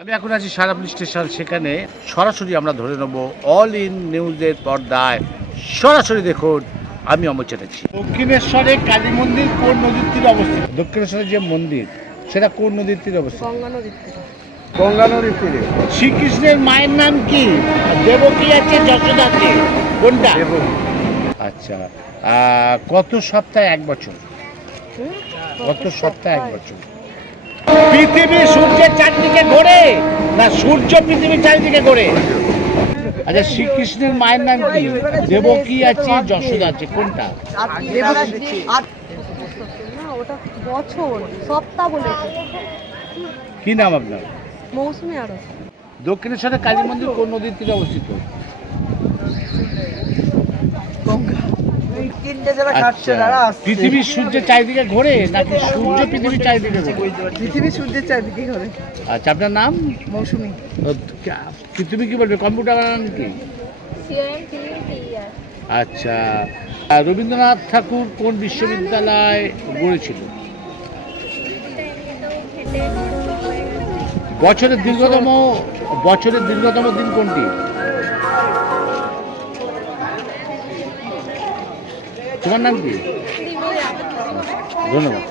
আমি এখন আছি সারাপুর স্টেশন, সেখানে সরাসরি আমরা ধরে নেব অল ইন নিউজের পর্দায়। সরাসরি দেখুন, আমি অমর চ্যাটার্জি। দক্ষিণেশ্বরে কালী মন্দির কোন নদীর তীরে অবস্থিত? দক্ষিণেশ্বরে যে মন্দির সেটা কোন নদীর তীরে অবস্থিত? গঙ্গা নদীর তীরে। গঙ্গা নদীর তীরে। শ্রীকৃষ্ণের মায়ের নাম কি? দেবকী আছে, যশোদা আছে, কোনটা? আচ্ছা, কত সপ্তাহে এক বছর? কত সপ্তাহে এক বছর? পৃথিবী সূর্যের চারদিকে ঘোরে না সূর্য পৃথিবীর চারিদিকে ঘোরে? আচ্ছা, শ্রীকৃষ্ণের মায়ের নাম কি? দেবকী আছে, যশোদা আছে, কোনটা? না, ওটা বছর, সপ্তাহ বলেছে। কি নাম আপনার? মৌসুমী আরো। দক্ষিণেশ্বরে কালী মন্দির কোন নদীর তীরে অবস্থিত? আচ্ছা, পৃথিবী সূর্যের চারিদিকে ঘোরে নাকি সূর্য পৃথিবীর চারিদিকে ঘোরে? পৃথিবী সূর্যের চারদিকে ঘোরে। আচ্ছা, আপনার নাম? মৌসুমী। তুমি কি বলবে, কম্পিউটার নাম কি? আচ্ছা, রবীন্দ্রনাথ ঠাকুর কোন বিশ্ববিদ্যালয় গড়েছিল? বছরের দীর্ঘতম দিন কোনটি? তোমার নাম কি? ধন্যবাদ।